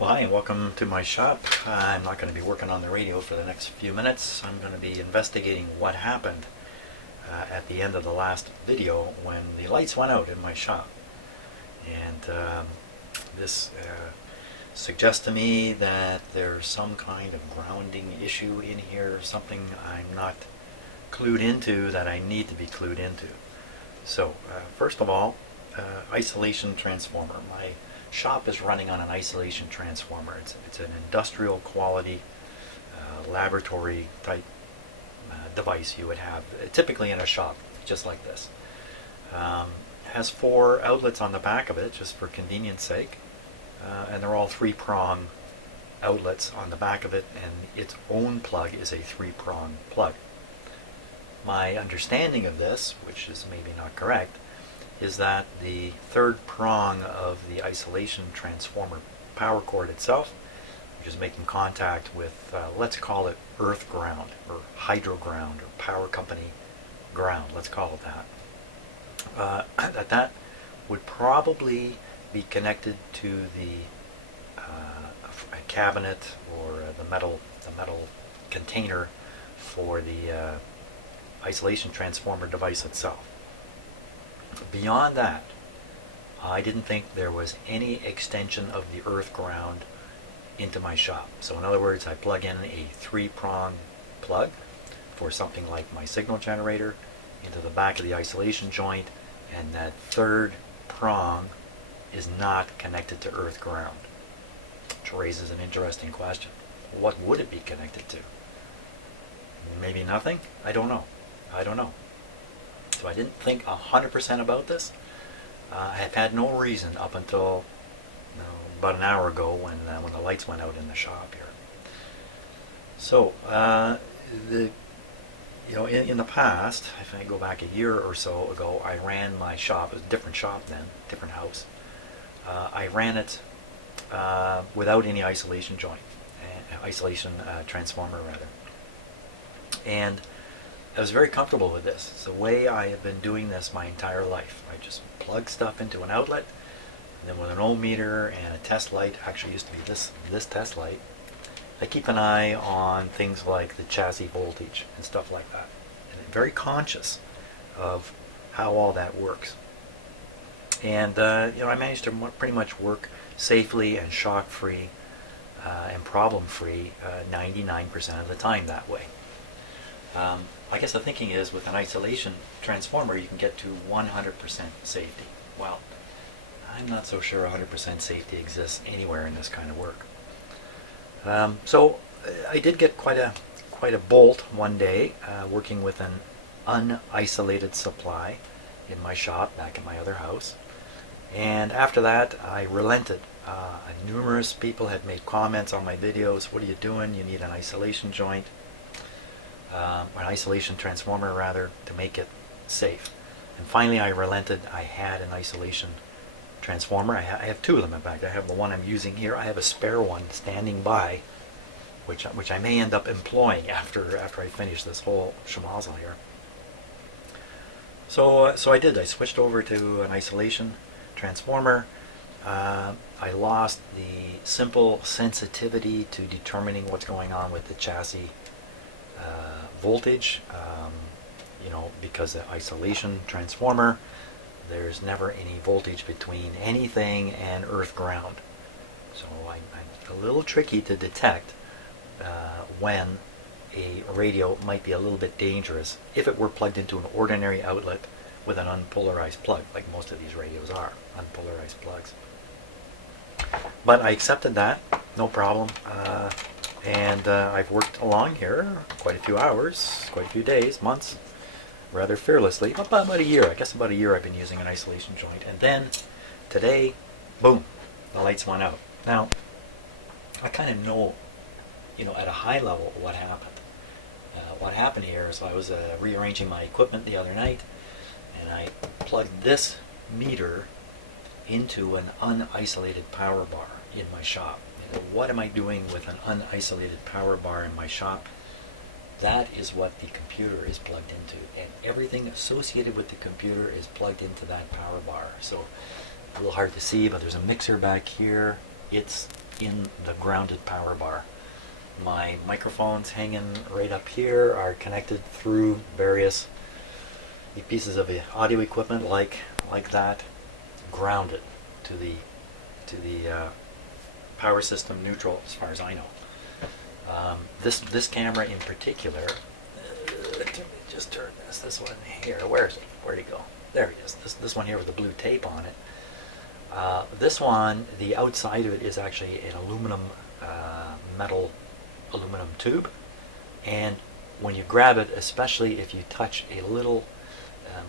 Well, hi, and welcome to my shop. I'm not going to be working on the radio for the next few minutes. I'm going to be investigating what happened at the end of the last video when the lights went out in my shop. And this suggests to me that there's some kind of grounding issue in here, something I'm not clued into that I need to be clued into. So, first of all, isolation transformer. My shop is running on an isolation transformer. It's an industrial quality laboratory type device you would have typically in a shop, just like this. Has 4 outlets on the back of it, just for convenience sake, and they're all 3-prong outlets on the back of it, and its own plug is a 3-prong plug. My understanding of this, which is maybe not correct, is that the 3rd prong of the isolation transformer power cord itself, which is making contact with, let's call it earth ground, or hydro ground, or power company ground, let's call it that, that would probably be connected to the a cabinet or the metal container for the isolation transformer device itself. Beyond that, I didn't think there was any extension of the earth ground into my shop. So in other words, I plug in a 3-prong plug for something like my signal generator into the back of the isolation joint, and that 3rd prong is not connected to earth ground, which raises an interesting question. What would it be connected to? Maybe nothing? I don't know. So I didn't think 100% about this. I have had no reason up until about an hour ago when the lights went out in the shop here. So in the past, if I go back a year or so ago, I ran my shop. It was a different shop then, different house. I ran it without any isolation joint, isolation transformer rather, and I was very comfortable with this. It's the way I have been doing this my entire life. I just plug stuff into an outlet, and then with an ohm meter and a test light, actually used to be this test light, I keep an eye on things like the chassis voltage and stuff like that. And I'm very conscious of how all that works. And I managed to pretty much work safely and shock-free and problem-free 99% of the time that way. I guess the thinking is with an isolation transformer you can get to 100% safety. Well, I'm not so sure 100% safety exists anywhere in this kind of work. So I did get quite a bolt one day working with an unisolated supply in my shop back at my other house. And after that I relented. Numerous people had made comments on my videos. What are you doing? You need an isolation joint. An isolation transformer rather, to make it safe. And finally I relented. I had an isolation transformer. I have 2 of them in fact. I have the one I'm using here. I have a spare one standing by, which I may end up employing after I finish this whole schmozzle here. So I did. I switched over to an isolation transformer. I lost the simple sensitivity to determining what's going on with the chassis voltage, because the isolation transformer, there's never any voltage between anything and earth ground. So I'm a little tricky to detect when a radio might be a little bit dangerous if it were plugged into an ordinary outlet with an unpolarized plug, like most of these radios are, unpolarized plugs. But I accepted that, no problem. And I've worked along here quite a few hours, quite a few days, months, rather fearlessly. About a year. I guess about a year I've been using an isolation joint. And then today, boom, the lights went out. Now, I kind of know, at a high level what happened. What happened here is I was rearranging my equipment the other night, and I plugged this meter into an unisolated power bar in my shop. What am I doing with an unisolated power bar in my shop? That is what the computer is plugged into, and everything associated with the computer is plugged into that power bar. So a little hard to see, but there's a mixer back here. It's in the grounded power bar. My microphones hanging right up here are connected through various pieces of audio equipment like that, grounded to the power system neutral, as far as I know. This camera in particular, let me just turn this one here. Where is it? Where'd it go? There it is. This one here with the blue tape on it. This one, the outside of it is actually an aluminum aluminum tube, and when you grab it, especially if you touch a little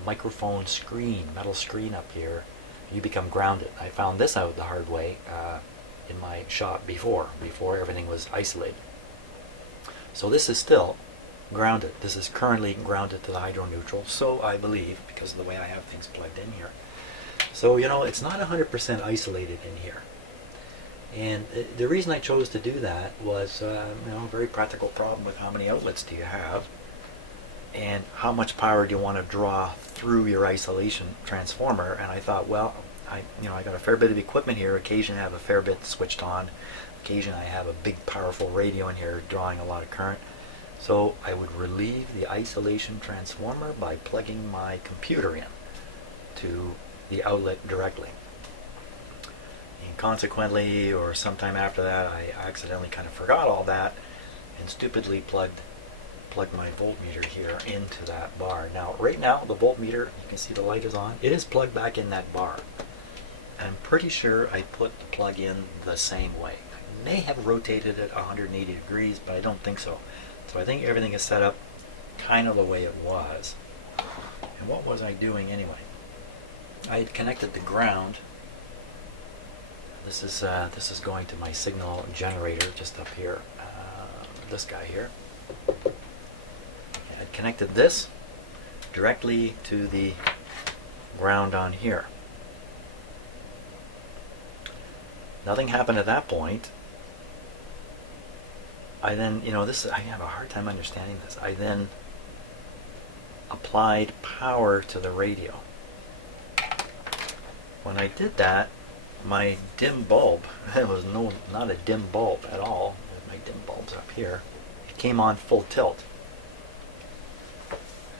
microphone screen, metal screen up here, you become grounded. I found this out the hard way in my shop before everything was isolated. So this is still grounded. This is currently grounded to the hydro neutral, so I believe, because of the way I have things plugged in here. So, you know, it's not 100% isolated in here. And the reason I chose to do that was, you know, a very practical problem with how many outlets do you have and how much power do you want to draw through your isolation transformer. And I thought, well, I got a fair bit of equipment here. Occasionally I have a fair bit switched on. Occasionally I have a big powerful radio in here drawing a lot of current. So I would relieve the isolation transformer by plugging my computer in to the outlet directly. And consequently, or sometime after that, I accidentally kind of forgot all that and stupidly plugged my voltmeter here into that bar. Now, right now, the voltmeter, you can see the light is on. It is plugged back in that bar. I'm pretty sure I put the plug in the same way. I may have rotated it 180 degrees, but I don't think so. So I think everything is set up kind of the way it was. And what was I doing anyway? I had connected the ground. This is going to my signal generator just up here. This guy here. I had connected this directly to the ground on here. Nothing happened at that point. I then, I have a hard time understanding this. I then applied power to the radio. When I did that, my dim bulb, it was not a dim bulb at all, my dim bulb's up here, it came on full tilt.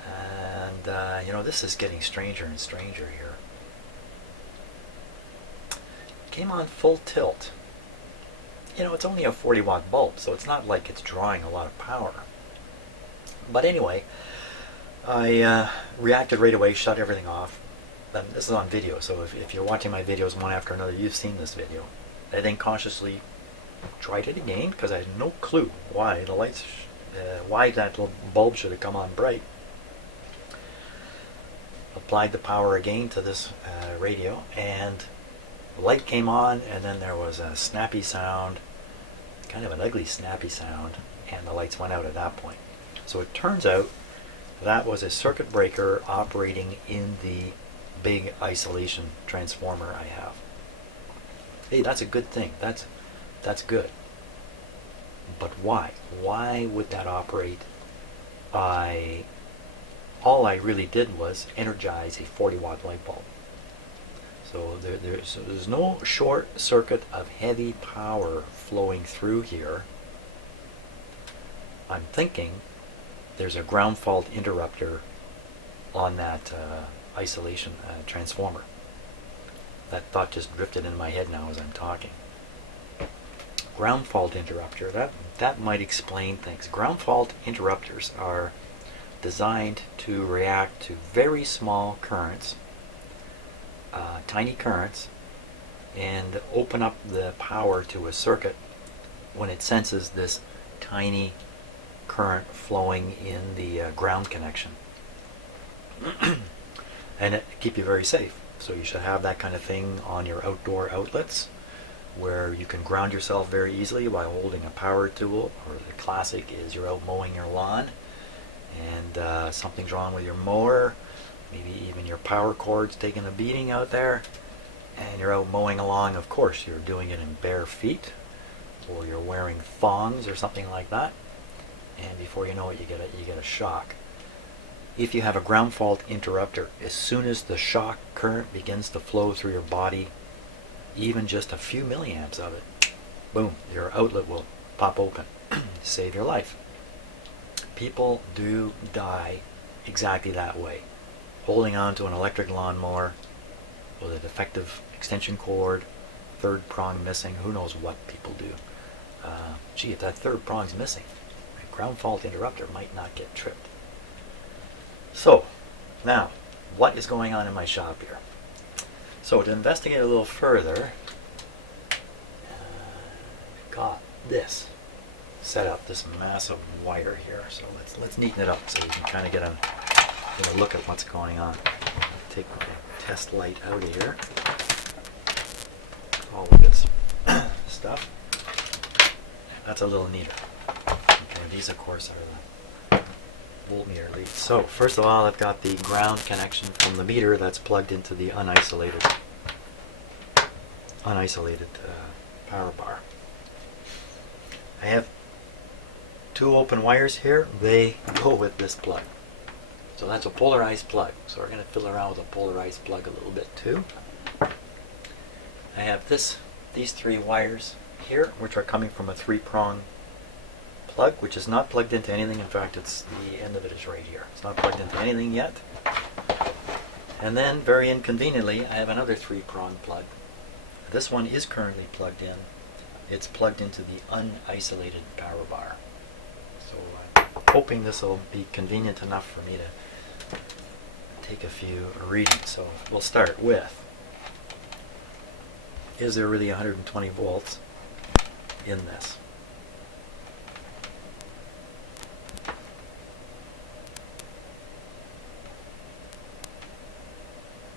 And, this is getting stranger and stranger here. It came on full tilt. It's only a 40 watt bulb, so it's not like it's drawing a lot of power. But anyway, I reacted right away, shut everything off. And this is on video, so if you're watching my videos one after another, you've seen this video. I then cautiously tried it again, because I had no clue why the lights, why that little bulb should have come on bright. Applied the power again to this radio, and the light came on, and then there was a snappy sound, kind of an ugly snappy sound, and the lights went out at that point. So it turns out that was a circuit breaker operating in the big isolation transformer I have. Hey, that's a good thing. That's good. But why? Why would that operate? All I really did was energize a 40 watt light bulb. So there's no short circuit of heavy power flowing through here. I'm thinking there's a ground fault interrupter on that isolation transformer. That thought just drifted in my head now as I'm talking. Ground fault interrupter, that might explain things. Ground fault interrupters are designed to react to very small currents, tiny currents, and open up the power to a circuit when it senses this tiny current flowing in the ground connection. And it keep you very safe. So you should have that kind of thing on your outdoor outlets where you can ground yourself very easily by holding a power tool, or the classic is you're out mowing your lawn and something's wrong with your mower, maybe even your power cord's taking a beating out there, and you're out mowing along. Of course you're doing it in bare feet, or you're wearing thongs or something like that, and before you know it you get a shock. If you have a ground fault interrupter, as soon as the shock current begins to flow through your body, even just a few milliamps of it, boom, your outlet will pop open. Save your life. People do die exactly that way. Holding on to an electric lawnmower with a defective extension cord, third prong missing, who knows what people do. Gee, if that third prong's missing, a ground fault interrupter might not get tripped. So, now, what is going on in my shop here? So to investigate a little further, got this set up, this massive wire here. So let's neaten it up so you can kind of get a look at what's going on. Take my test light out of here. All of this stuff. That's a little neater. Okay, these of course are the voltmeter leads. So first of all, I've got the ground connection from the meter that's plugged into the unisolated power bar. I have two open wires here. They go with this plug. So that's a polarized plug. So we're going to fiddle around with a polarized plug a little bit too. I have these three wires here, which are coming from a three-prong plug, which is not plugged into anything. In fact, it's the end of it is right here. It's not plugged into anything yet. And then, very inconveniently, I have another three-prong plug. This one is currently plugged in. It's plugged into the unisolated power bar. So I'm hoping this will be convenient enough for me to take a few readings. So we'll start with, is there really 120 volts in this?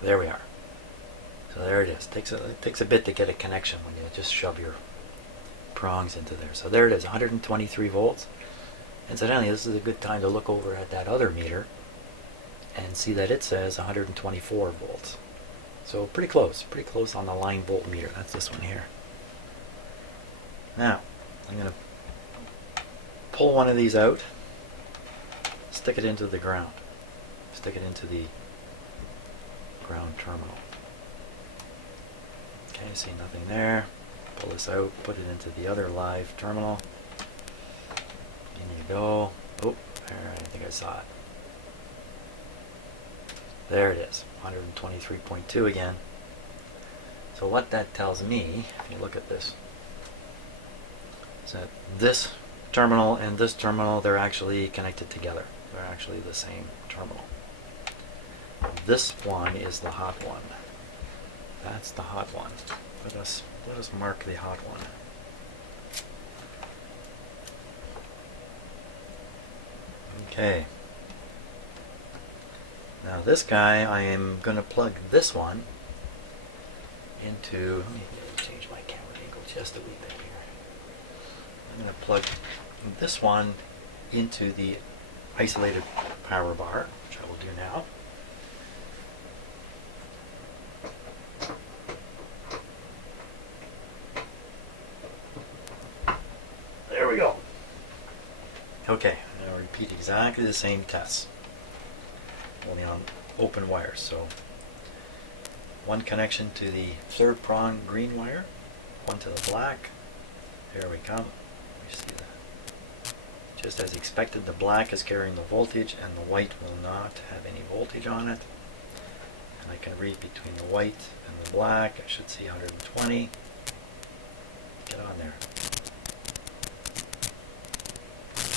There we are. So there it is. It takes a bit to get a connection when you just shove your prongs into there. So there it is, 123 volts. Incidentally, this is a good time to look over at that other meter and see that it says 124 volts. So pretty close on the line voltmeter. That's this one here. Now, I'm going to pull one of these out, stick it into the ground. Stick it into the ground terminal. Okay, see nothing there. Pull this out, put it into the other live terminal. In you go. Oh, there, I think I saw it. There it is, 123.2 again. So what that tells me, if you look at this, is that this terminal and this terminal, they're actually connected together. They're actually the same terminal. This one is the hot one. That's the hot one. Let us mark the hot one. Okay. Now this guy, I am going to plug this one into, let me change my camera angle just a wee bit here. I'm going to plug this one into the isolated power bar, which I will do now. There we go. Okay, now repeat exactly the same tests, only on open wires. So one connection to the third prong green wire, one to the black. Here we come. You see that? Just as expected, the black is carrying the voltage and the white will not have any voltage on it. And I can read between the white and the black. I should see 120. Get on there.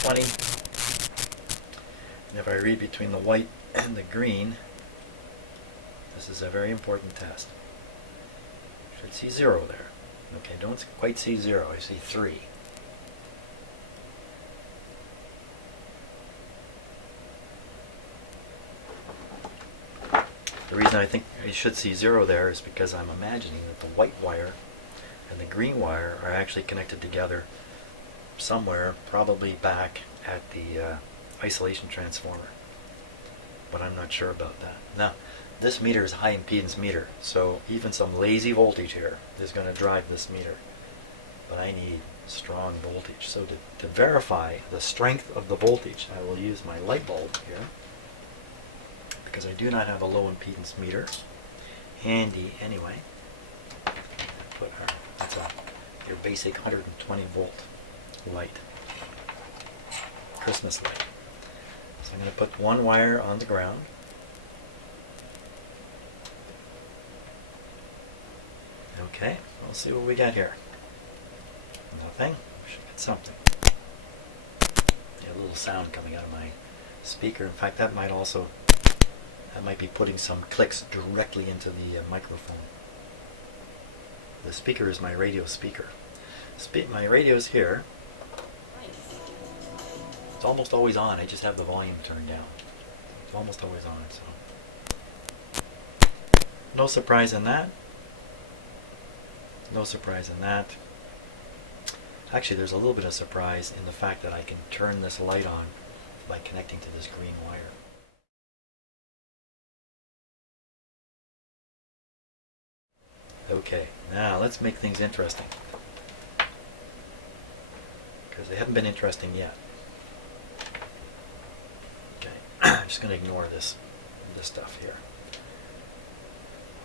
20. And if I read between the white and the green, this is a very important test. You should see 0 there. Okay, don't quite see 0, I see 3. The reason I think I should see 0 there is because I'm imagining that the white wire and the green wire are actually connected together somewhere, probably back at the isolation transformer. But I'm not sure about that. Now, this meter is a high impedance meter, so even some lazy voltage here is going to drive this meter. But I need strong voltage. So to verify the strength of the voltage, I will use my light bulb here, because I do not have a low impedance meter handy anyway. That's a your basic 120 volt light, Christmas light. So I'm going to put one wire on the ground. Okay, we'll see what we got here. Nothing. We should get something. A little sound coming out of my speaker. In fact, that might be putting some clicks directly into the microphone. The speaker is my radio speaker. My radio is here. It's almost always on. I just have the volume turned down. It's almost always on. So no surprise in that. No surprise in that. Actually, there's a little bit of surprise in the fact that I can turn this light on by connecting to this green wire. Okay, now let's make things interesting, because they haven't been interesting yet. Okay, I'm just going to ignore this stuff here.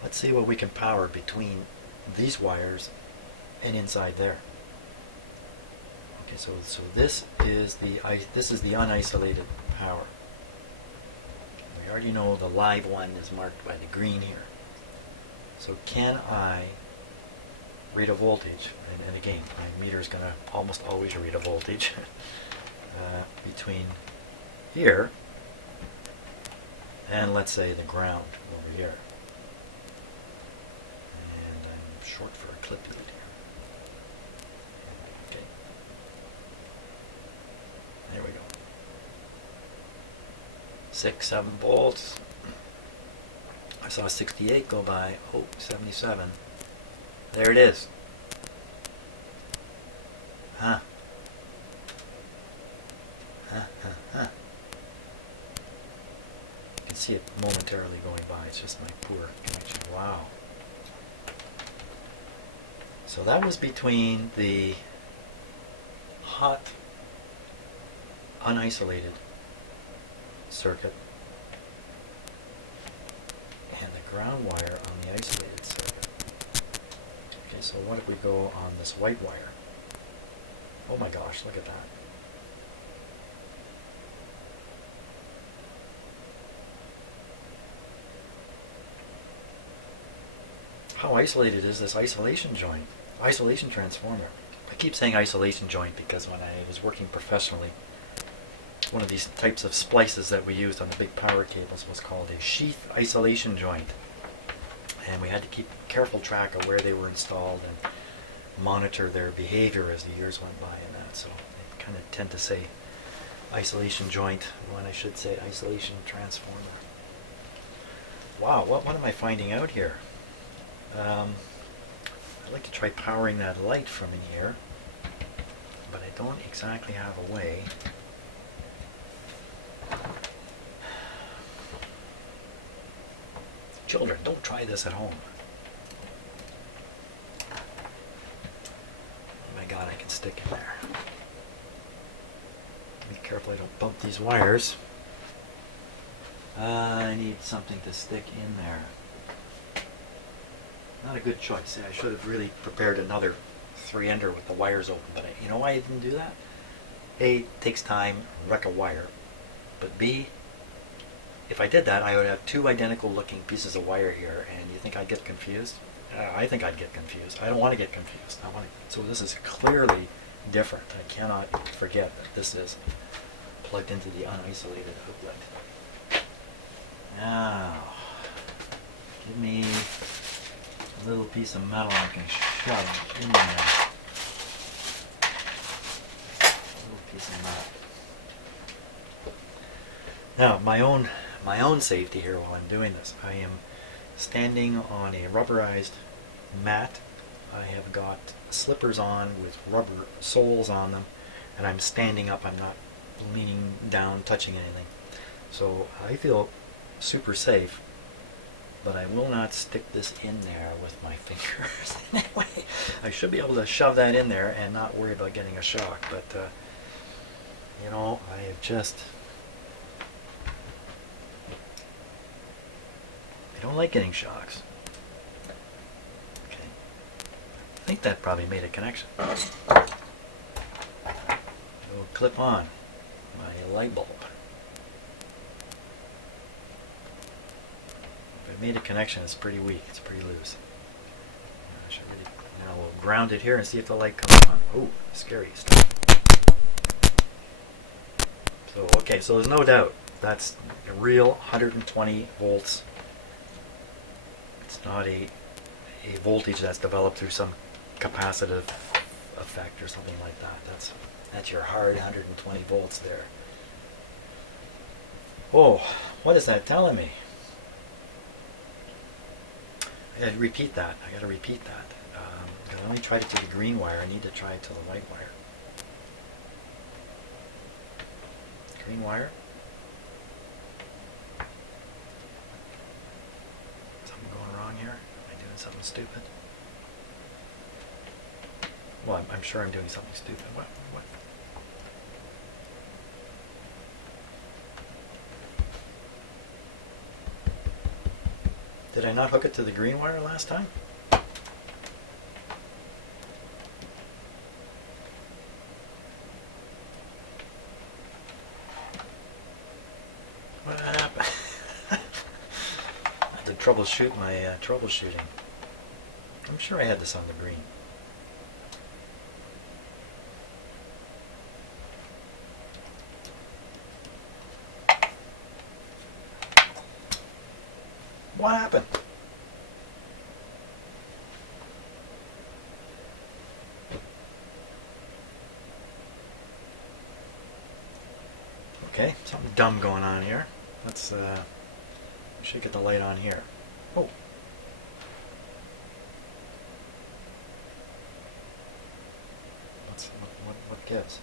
Let's see what we can power between these wires and inside there. Okay, so this is the unisolated power. We already know the live one is marked by the green here. So can I read a voltage? And again, my meter is going to almost always read a voltage between here and, let's say, the ground over here. And I'm short for a clip unit here. Okay. There we go. 6, 7 volts. I saw 68 go by. Oh, 77. There it is. Huh. You can see it momentarily going by. It's just my poor connection. Wow. So that was between the hot, unisolated circuit and the ground wire on the isolated circuit. Okay, so what if we go on this white wire? Oh my gosh, look at that. How isolated is this isolation joint? Isolation transformer. I keep saying isolation joint because when I was working professionally, one of these types of splices that we used on the big power cables was called a sheath isolation joint. And we had to keep careful track of where they were installed and monitor their behavior as the years went by and that. So I kind of tend to say isolation joint when I should say isolation transformer. Wow, what am I finding out here? I'd like to try powering that light from in here, but I don't exactly have a way. Children, don't try this at home. Oh my God, I can stick in there. Be careful I don't bump these wires. I need something to stick in there. Not a good choice. I should have really prepared another 3-ender with the wires open, but you know why I didn't do that? A, it takes time, wreck a wire. But B, if I did that, I would have 2 identical looking pieces of wire here, and you think I'd get confused? I think I'd get confused. I don't want to get confused. So this is clearly different. I cannot forget that this is plugged into the unisolated outlet. Now, give me a little piece of metal I can shove in there. A little piece of metal. Now, my own safety here while I'm doing this, I am standing on a rubberized mat. I have got slippers on with rubber soles on them, and I'm standing up. I'm not leaning down, touching anything. So I feel super safe, but I will not stick this in there with my fingers. Anyway, I should be able to shove that in there and not worry about getting a shock, but you know, I have just... I don't like getting shocks. Okay. I think that probably made a connection. It'll clip on my light bulb. If it made a connection, it's pretty weak. It's pretty loose. I should really, now we'll ground it here and see if the light comes on. Oh, scary stuff. So, okay, so there's no doubt that's a real 120 volts. It's not a voltage that's developed through some capacitive effect or something like that. That's your hard 120 volts there. Oh, what is that telling me? I gotta repeat that. Because I only tried it to the green wire. I need to try it to the white wire. Green wire. Something going wrong here? Am I doing something stupid? Well, I'm sure I'm doing something stupid. What? Did I not hook it to the green wire last time? What happened? I had to troubleshoot my troubleshooting. I'm sure I had this on the green. What happened? Okay, something dumb going on here. Let's should get the light on here. Oh. What gives?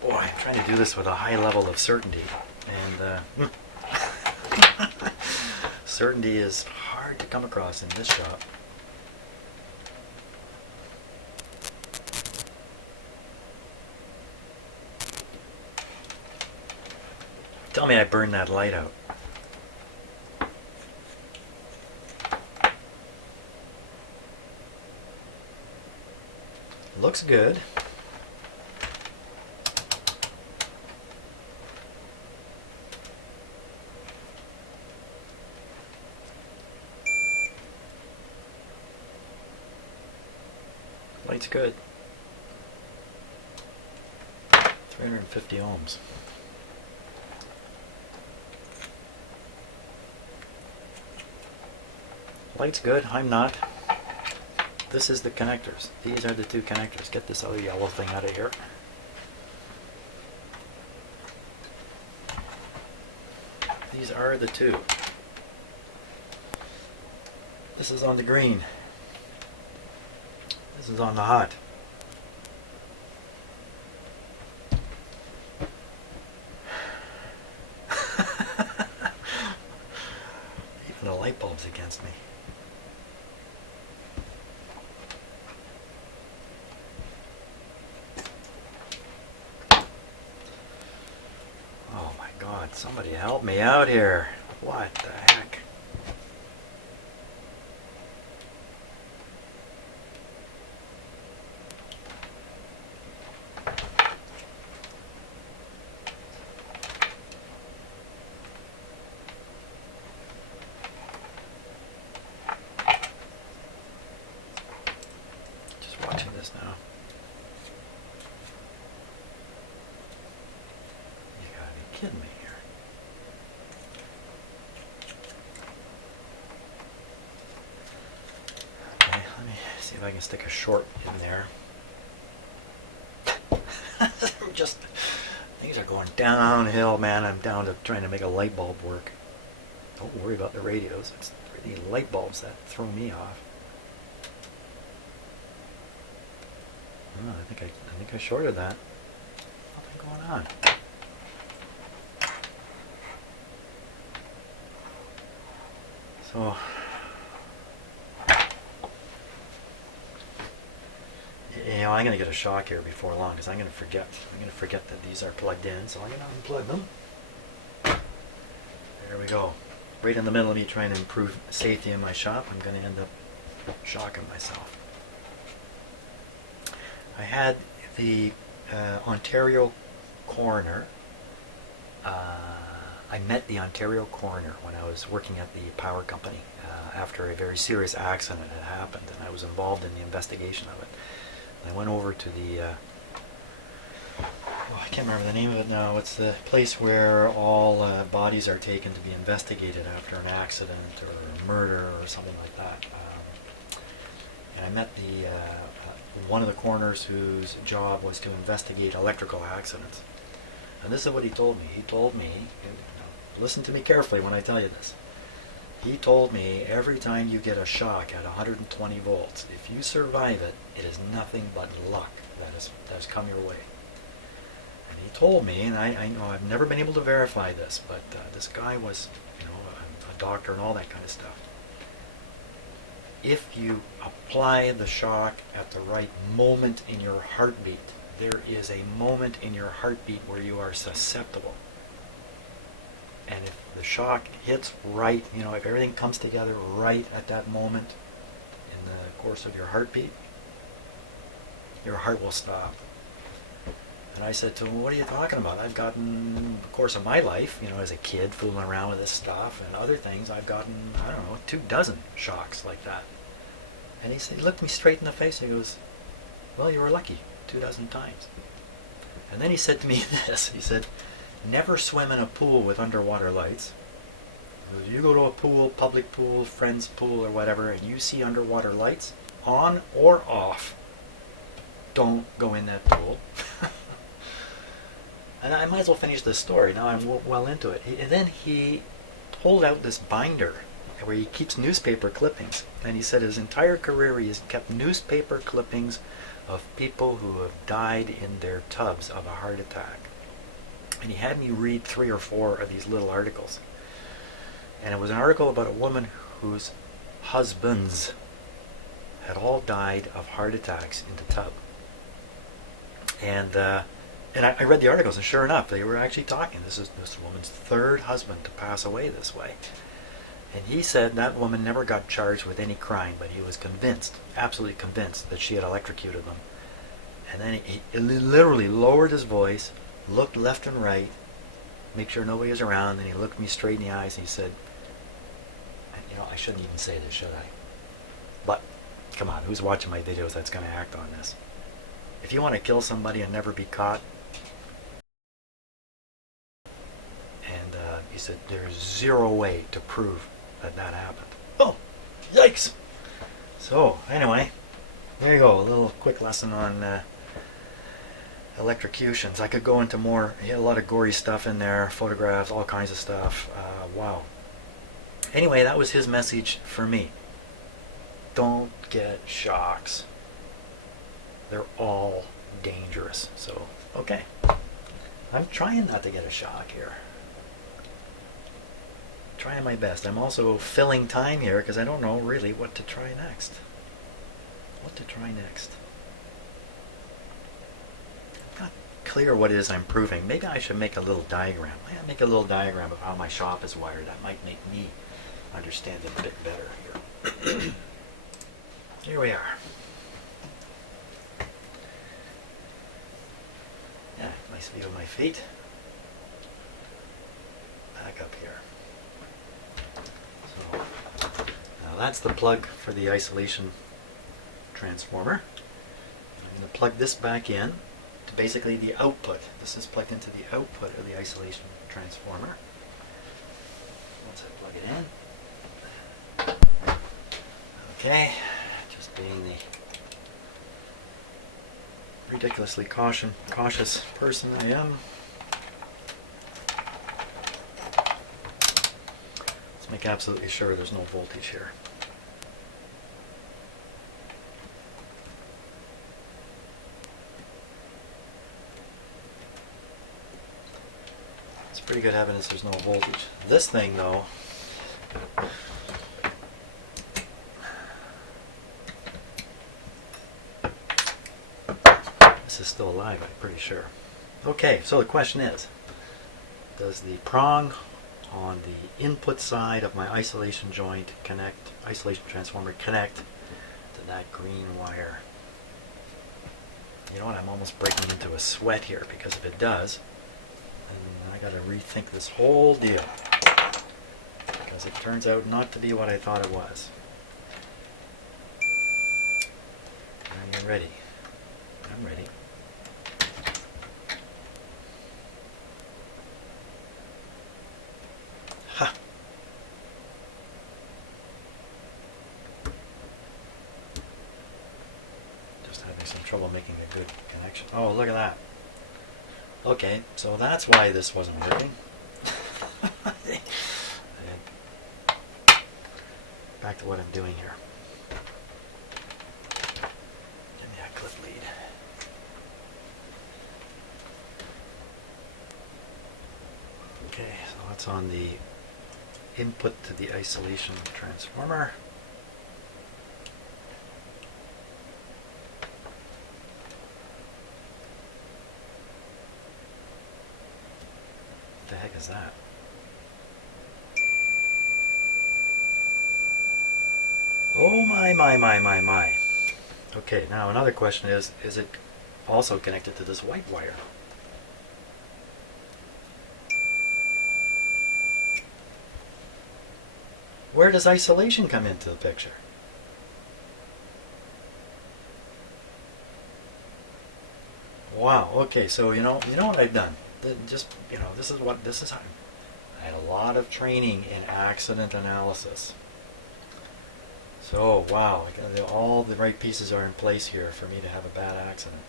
Boy, I'm trying to do this with a high level of certainty, and certainty is hard to come across in this shop. Tell me I burned that light out. Looks good. Light's good. 350 ohms. Light's good. I'm not. This is the connectors. These are the two connectors. Get this other yellow thing out of here. These are the two. This is on the green. This is on the hot. Even the light bulb's against me. Oh my God, somebody help me out here. What the heck? This now. You gotta be kidding me here. Okay, let me see if I can stick a short in there. Things are going downhill, man. I'm down to trying to make a light bulb work. Don't worry about the radios. It's really light bulbs that throw me off. Oh, I think I shorted that. Nothing going on. So You know, I'm going to get a shock here before long because I'm going to forget. I'm going to forget that these are plugged in, so I'm going to unplug them. There we go. Right in the middle of me trying to improve safety in my shop, I'm going to end up shocking myself. I had the Ontario coroner. I met the Ontario coroner when I was working at the power company after a very serious accident had happened, and I was involved in the investigation of it. And I went over to the I can't remember the name of it now. It's the place where all bodies are taken to be investigated after an accident or a murder or something like that. And I met the one of the coroners whose job was to investigate electrical accidents. And this is what he told me. He told me, listen to me carefully when I tell you this. He told me every time you get a shock at 120 volts, if you survive it, it is nothing but luck that has come your way. And he told me, and I know I've never been able to verify this, but this guy was, a doctor and all that kind of stuff. If you apply the shock at the right moment in your heartbeat, there is a moment in your heartbeat where you are susceptible. And if the shock hits right, if everything comes together right at that moment in the course of your heartbeat, your heart will stop. And I said to him, what are you talking about? I've gotten, in the course of my life, as a kid, fooling around with this stuff and other things, I've gotten, 24 shocks like that. And he looked me straight in the face and he goes, well, you were lucky, 24 times. And then he said to me this, he said, never swim in a pool with underwater lights. If you go to a pool, public pool, friend's pool or whatever, and you see underwater lights, on or off, don't go in that pool. And I might as well finish this story. Now I'm well into it. And then he pulled out this binder where he keeps newspaper clippings. And he said his entire career he has kept newspaper clippings of people who have died in their tubs of a heart attack. And he had me read 3 or 4 of these little articles. And it was an article about a woman whose husbands had all died of heart attacks in the tub. And I read the articles, and sure enough, they were actually talking. This is this woman's 3rd husband to pass away this way. And he said that woman never got charged with any crime, but he was convinced, absolutely convinced, that she had electrocuted them. And then he literally lowered his voice, looked left and right, make sure nobody was around, and he looked me straight in the eyes and he said, I shouldn't even say this, should I? But, come on, who's watching my videos that's going to act on this? If you want to kill somebody and never be caught, and he said there's 0 way to prove that happened. Oh, yikes! So, anyway, there you go, a little quick lesson on electrocutions. I could go into more, a lot of gory stuff in there, photographs, all kinds of stuff. Wow. Anyway, that was his message for me. Don't get shocks. They're all dangerous. So, okay. I'm trying not to get a shock here. Trying my best. I'm also filling time here because I don't know really what to try next. Not clear what it is I'm proving. Maybe I should make a little diagram. I'll make a little diagram of how my shop is wired. That might make me understand it a bit better here. Here we are. Yeah, nice view of my feet. Back up here. So, now that's the plug for the isolation transformer. I'm going to plug this back in to basically the output. This is plugged into the output of the isolation transformer. Once I plug it in. Okay, just being the ridiculously cautious person I am. Let's make absolutely sure there's no voltage here. It's pretty good evidence there's no voltage. This thing though, This is still alive, I'm pretty sure. Okay, so the question is, does the prong on the input side of my isolation joint connect, isolation transformer connect to that green wire? You know what, I'm almost breaking into a sweat here, because if it does, then I gotta rethink this whole deal. Because it turns out not to be what I thought it was. Are you ready? I'm ready. Ha! Just having some trouble making a good connection. Oh, look at that. Okay, so that's why this wasn't working. Back to what I'm doing here. Give me a clip lead. Okay, so that's on the input to the isolation transformer. What the heck is that? Oh my. Okay, now another question is it also connected to this white wire? Where does isolation come into the picture? Wow, okay, so you know what I've done? Just, this is how I had a lot of training in accident analysis. So, wow, all the right pieces are in place here for me to have a bad accident.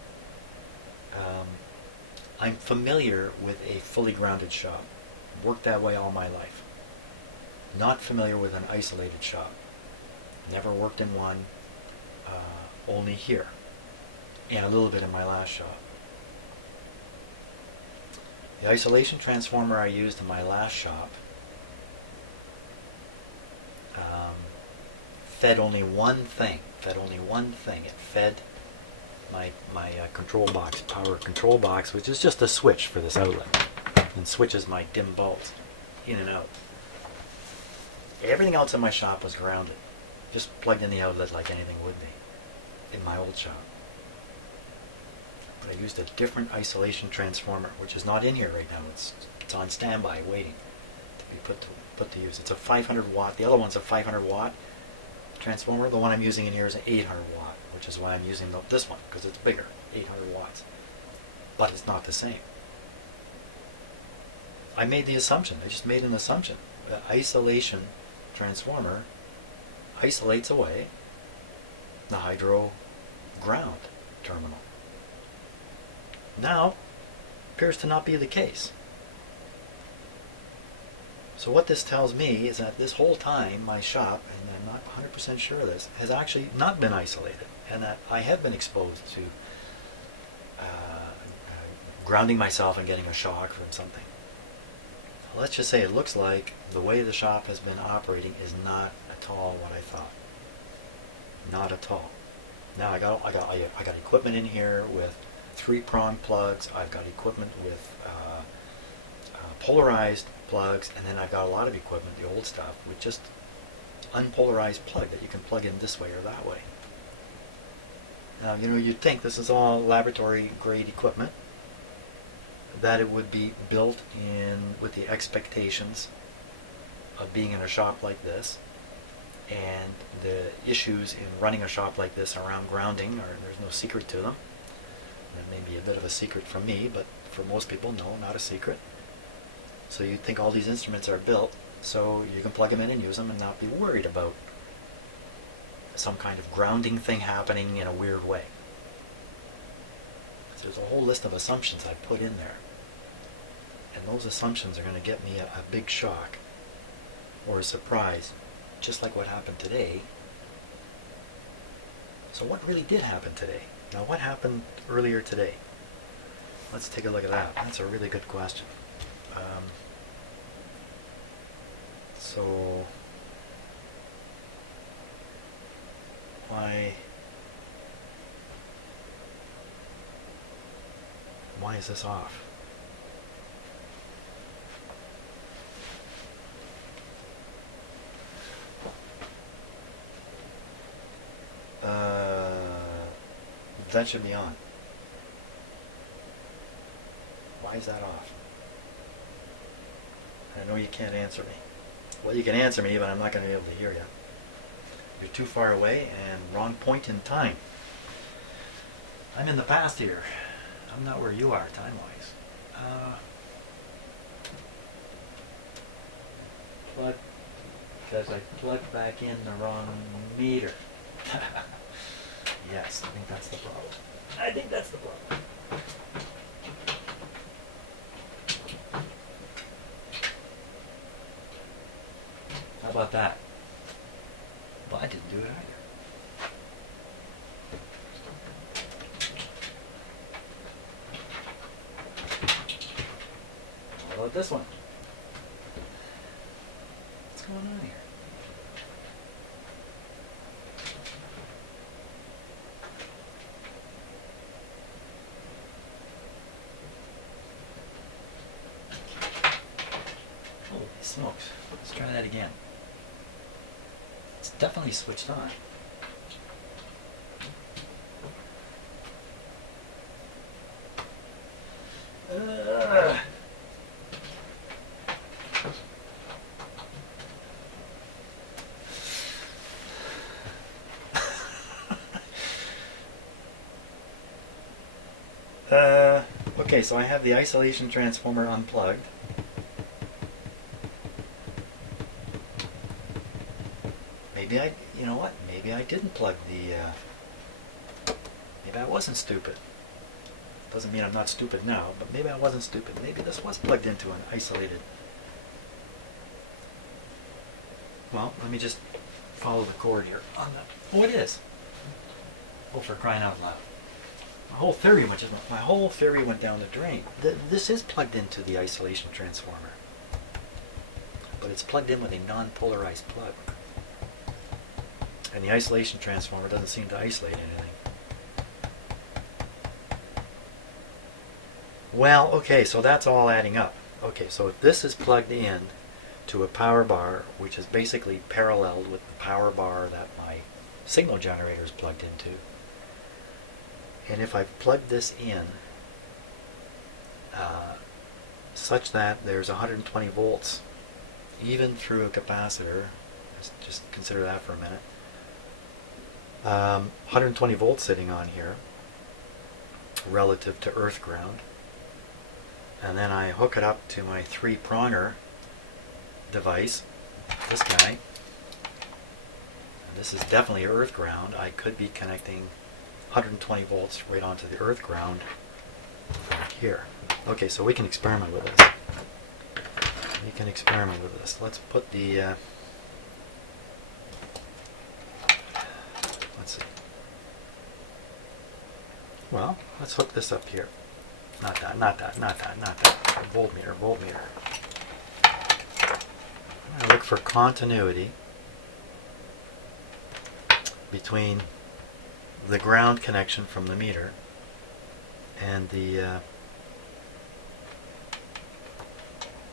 I'm familiar with a fully grounded shop. Worked that way all my life. Not familiar with an isolated shop. Never worked in one, only here. And a little bit in my last shop. The isolation transformer I used in my last shop fed only one thing. It fed my control box, power control box, which is just a switch for this outlet, and switches my dim bulbs in and out. Everything else in my shop was grounded, just plugged in the outlet like anything would be in my old shop. But I used a different isolation transformer, which is not in here right now. It's on standby, waiting to be put to use. It's a 500 watt. The other one's a 500 watt transformer. The one I'm using in here is an 800 watt, which is why I'm using this one, because it's bigger, 800 watts. But it's not the same. I made the assumption. I just made an assumption. The isolation transformer isolates away the hydro ground terminal. Now, appears to not be the case. So what this tells me is that this whole time my shop, and I'm not 100% sure of this, has actually not been isolated, and that I have been exposed to grounding myself and getting a shock from something. Let's just say it looks like the way the shop has been operating is not at all what I thought. Not at all. Now I got equipment in here with 3-prong plugs. I've got equipment with polarized plugs, and then I've got a lot of equipment, the old stuff, with just unpolarized plug that you can plug in this way or that way. Now, you'd think this is all laboratory grade equipment, that it would be built in with the expectations of being in a shop like this, and the issues in running a shop like this around grounding, there's no secret to them. That may be a bit of a secret from me, but for most people, no, not a secret. So you'd think all these instruments are built so you can plug them in and use them and not be worried about some kind of grounding thing happening in a weird way. So there's a whole list of assumptions I put in there. And those assumptions are going to get me a big shock or a surprise, just like what happened today. So what really did happen today? Now, what happened earlier today? Let's take a look at that. That's a really good question. So, Why is this off? That should be on. Why is that off? I know you can't answer me. Well, you can answer me, but I'm not going to be able to hear you. You're too far away and wrong point in time. I'm in the past here. I'm not where you are time-wise. Plug, because I plugged back in the wrong meter. Yes, I think that's the problem. I think that's the problem. How about that? Well, I didn't do it either. How about this one? What's going on here? Holy smokes. Let's try that again. It's definitely switched on. Okay, so I have the isolation transformer unplugged. Maybe you know what? Maybe I didn't plug the, maybe I wasn't stupid. Doesn't mean I'm not stupid now, but maybe I wasn't stupid. Maybe this was plugged into an isolated. Well, let me just follow the cord here. Oh, it is. Oh, for crying out loud. My whole theory went down the drain. This is plugged into the isolation transformer, but it's plugged in with a non-polarized plug. And the isolation transformer doesn't seem to isolate anything. Well, okay, so that's all adding up. Okay, so if this is plugged in to a power bar, which is basically paralleled with the power bar that my signal generator is plugged into, and if I've plugged this in such that there's 120 volts even through a capacitor, just consider that for a minute, 120 volts sitting on here relative to earth ground, and then I hook it up to my 3-pronger device, this guy, and this is definitely earth ground. I could be connecting 120 volts right onto the earth ground here. Okay, so we can experiment with this. Let's put the let's see. Well, let's hook this up here. Not that. Voltmeter. I'm going to look for continuity between the ground connection from the meter and the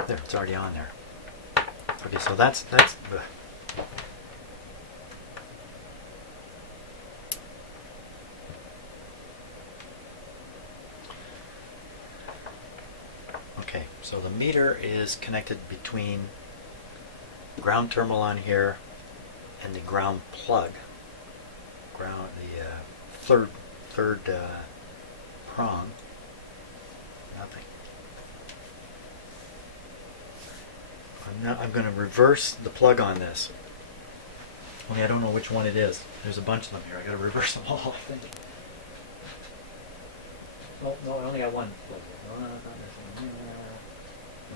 there, it's already on there. Okay, so that's okay, so the meter is connected between ground terminal on here and the ground plug. The third prong. Nothing. I'm going to reverse the plug on this. Only I don't know which one it is. There's a bunch of them here. I got to reverse them all, I think. Oh, no, I only got one plug. You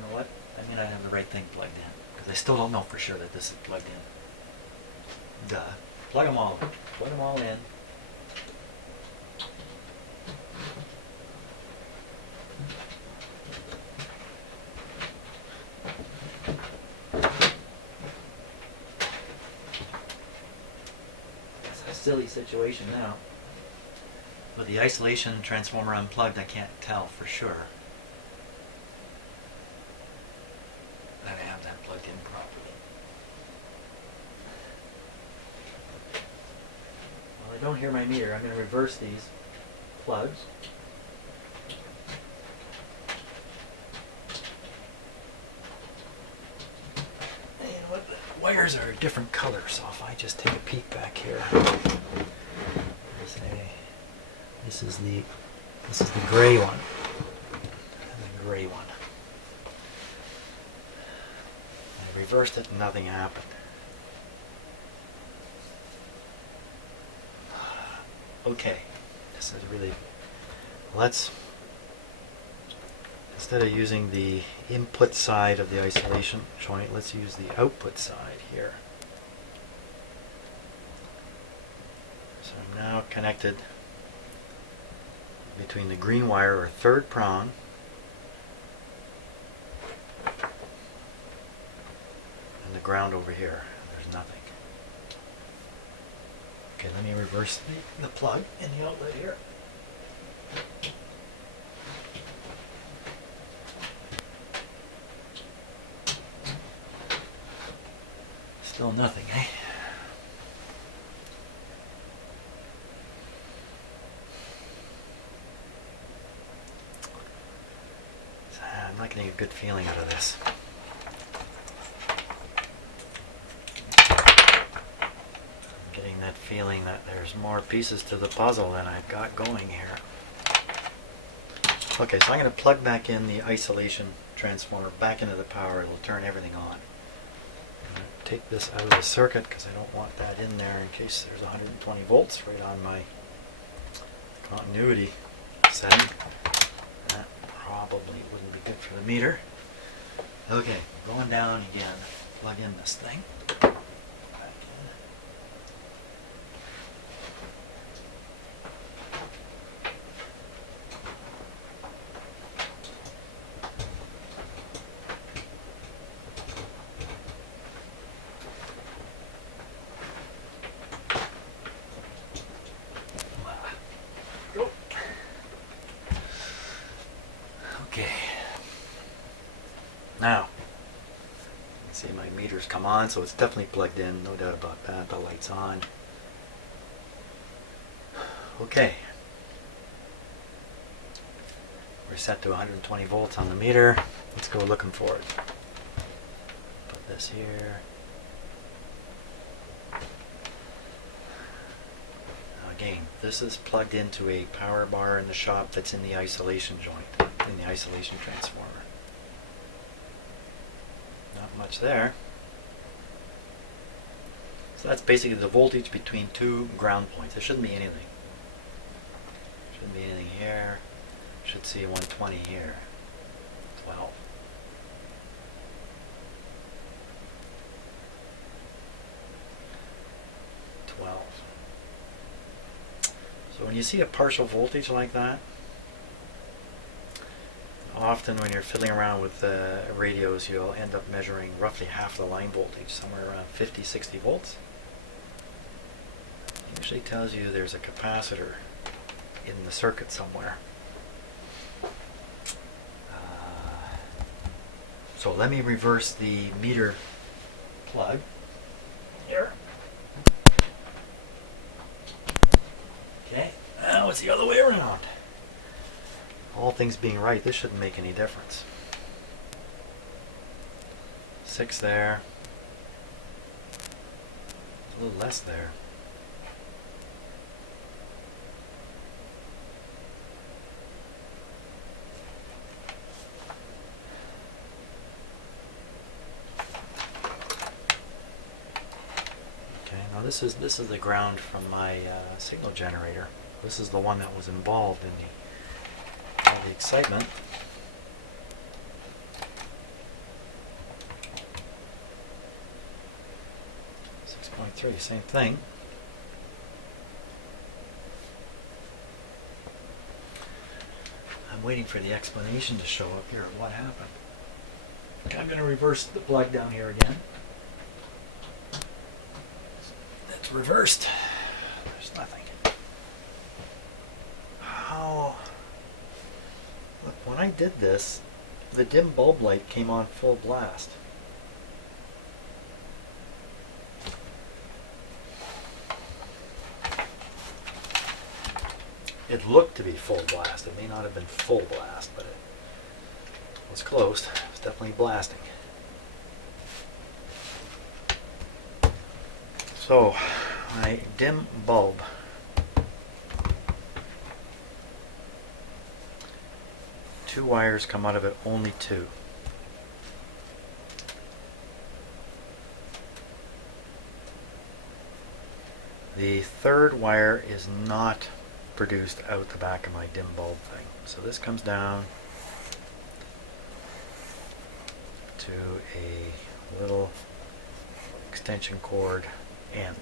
know what? I may not have the right thing plugged in, because I still don't know for sure that this is plugged in. Duh. Plug them all in. Plug them all in. It's a silly situation now. With the isolation transformer unplugged, I can't tell for sure that I have that plugged in properly. Well, I don't hear my meter. I'm going to reverse these plugs. And you know what? The wires are a different color, so if I just take a peek back here. This is the gray one, and the gray one. I reversed it and nothing happened. Okay, this is really, instead of using the input side of the isolation joint, let's use the output side here. So I'm now connected between the green wire or third prong and the ground over here. There's nothing. Okay, let me reverse the plug in the outlet here. Still nothing, eh? I'm not getting a good feeling out of this. I'm getting that feeling that there's more pieces to the puzzle than I've got going here. Okay, so I'm going to plug back in the isolation transformer back into the power. It'll turn everything on. I'm going to take this out of the circuit because I don't want that in there in case there's 120 volts right on my continuity setting. That probably wouldn't be good for the meter. Okay, going down again. Plug in this thing. Back in. Go. Okay. Now, see my meter's come on, so it's definitely plugged in, no doubt about that. The light's on. Okay. We're set to 120 volts on the meter. Let's go looking for it. Put this here. Now again, this is plugged into a power bar in the shop that's in the isolation joint, in the isolation transformer. Not much there. So that's basically the voltage between two ground points. There shouldn't be anything. Shouldn't be anything here. Should see 120 here. 12. So when you see a partial voltage like that, often when you're fiddling around with radios, you'll end up measuring roughly half the line voltage, somewhere around 50, 60 volts. It usually tells you there's a capacitor in the circuit somewhere. So let me reverse the meter plug here. Okay, now it's the other way around. All things being right, this shouldn't make any difference. 6 there. A little less there. Now this is the ground from my signal generator. This is the one that was involved in all the excitement. 6.3, same thing. I'm waiting for the explanation to show up here of what happened. Okay, I'm going to reverse the plug down here again. Reversed. There's nothing. when I did this, the dim bulb light came on full blast. It looked to be full blast. It may not have been full blast, but it was close. It was definitely blasting. So, my dim bulb. Two wires come out of it, only two. The third wire is not produced out the back of my dim bulb thing. So this comes down to a little extension cord end.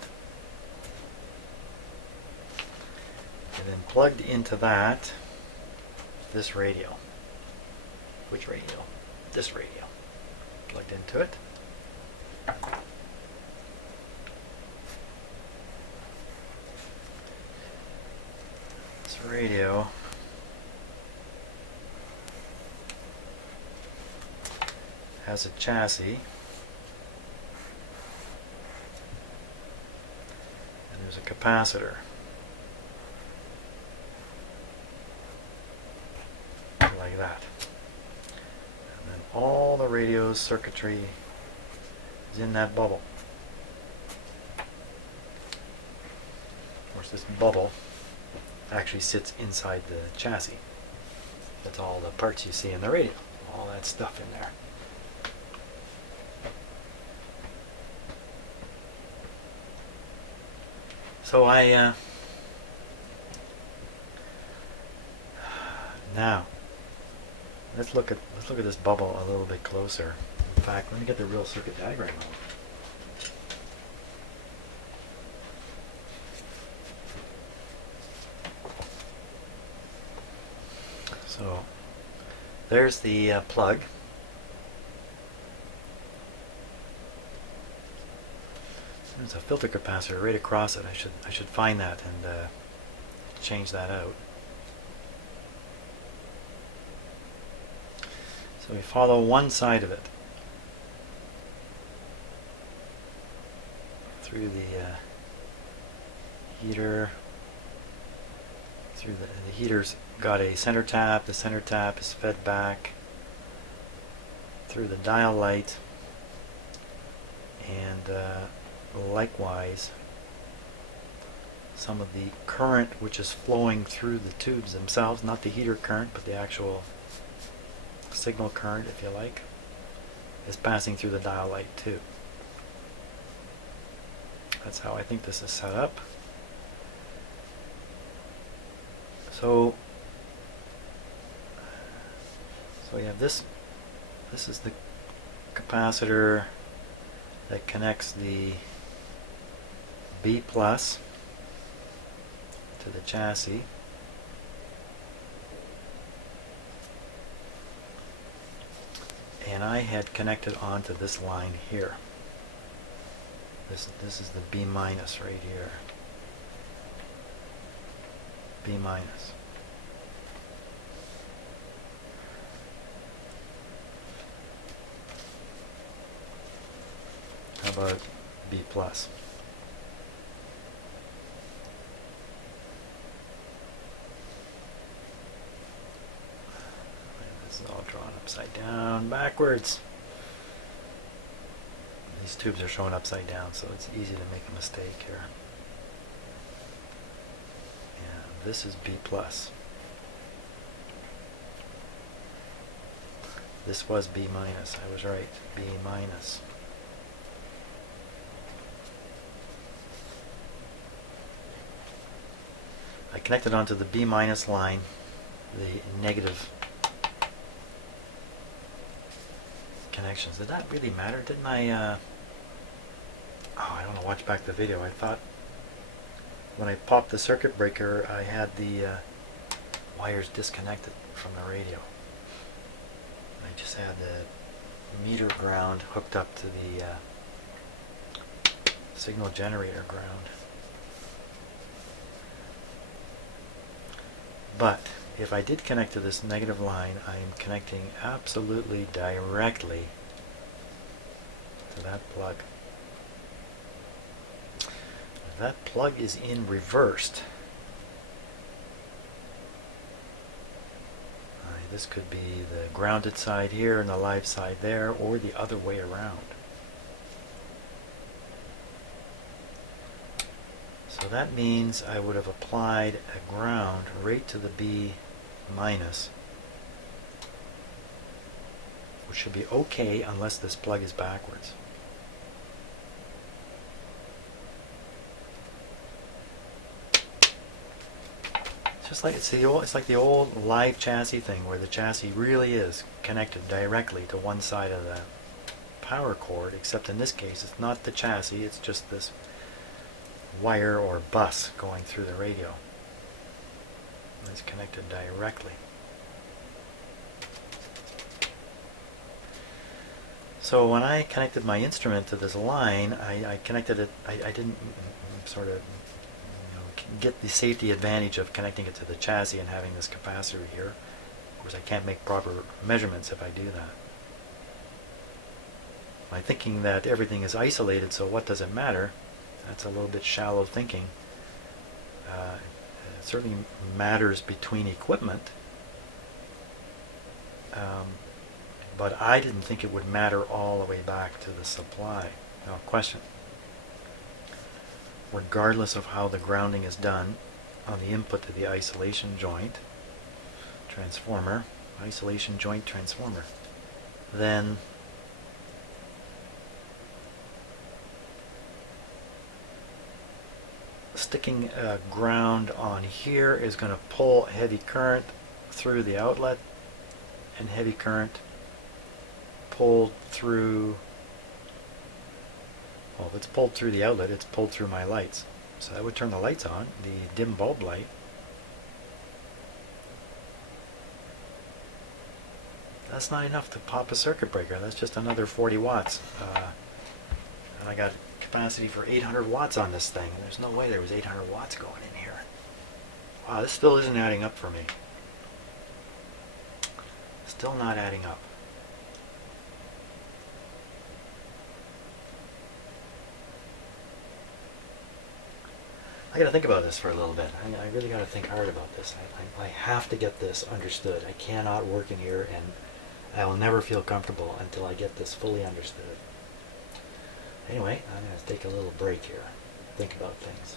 And then plugged into that, this radio. Which radio? This radio. Plugged into it. This radio has a chassis, and there's a capacitor. Like that. And then all the radio's circuitry is in that bubble. Of course, this bubble actually sits inside the chassis. That's all the parts you see in the radio. All that stuff in there. So now let's look at this bubble a little bit closer. In fact, let me get the real circuit diagram out. So there's the plug. There's a filter capacitor right across it. I should find that and change that out. So we follow one side of it through the heater. Through the heater's got a center tap. The center tap is fed back through the dial light, and likewise some of the current which is flowing through the tubes themselves, not the heater current but the actual signal current, if you like, is passing through the dial light too. That's how I think this is set up. So we have this is the capacitor that connects the B plus to the chassis. And I had connected onto this line here. This is the B minus right here. B minus. How about B plus? This is all drawn upside down, backwards. These tubes are shown upside down, so it's easy to make a mistake here. And this is B plus. This was B minus. I was right. B minus. I connected onto the B minus line the negative connections. Did that really matter? Didn't I I don't know, watch back the video. I thought when I popped the circuit breaker I had the wires disconnected from the radio. I just had the meter ground hooked up to the signal generator ground. But if I did connect to this negative line, I am connecting absolutely directly to that plug. If that plug is in reversed, this could be the grounded side here and the live side there, or the other way around. So that means I would have applied a ground right to the B minus, which should be okay unless this plug is backwards. Just like it's like the old live chassis thing, where the chassis really is connected directly to one side of the power cord, except in this case it's not the chassis, it's just this wire or bus going through the radio. It's connected directly. So when I connected my instrument to this line, I connected it, I didn't sort of get the safety advantage of connecting it to the chassis and having this capacitor here. Of course, I can't make proper measurements if I do that. My thinking that everything is isolated, so what does it matter? That's a little bit shallow thinking. It certainly matters between equipment, but I didn't think it would matter all the way back to the supply. Now, question. Regardless of how the grounding is done on the input to the isolation joint transformer, then sticking ground on here is going to pull heavy current through the outlet, and heavy current pulled through. Well, if it's pulled through the outlet, it's pulled through my lights. So that would turn the lights on, the dim bulb light. That's not enough to pop a circuit breaker. That's just another 40 watts. And I got capacity for 800 watts on this thing. And there's no way there was 800 watts going in here. Wow, this still isn't adding up for me. Still not adding up. I got to think about this for a little bit. I really got to think hard about this. I have to get this understood. I cannot work in here, and I will never feel comfortable until I get this fully understood. Anyway, I'm going to take a little break here, think about things.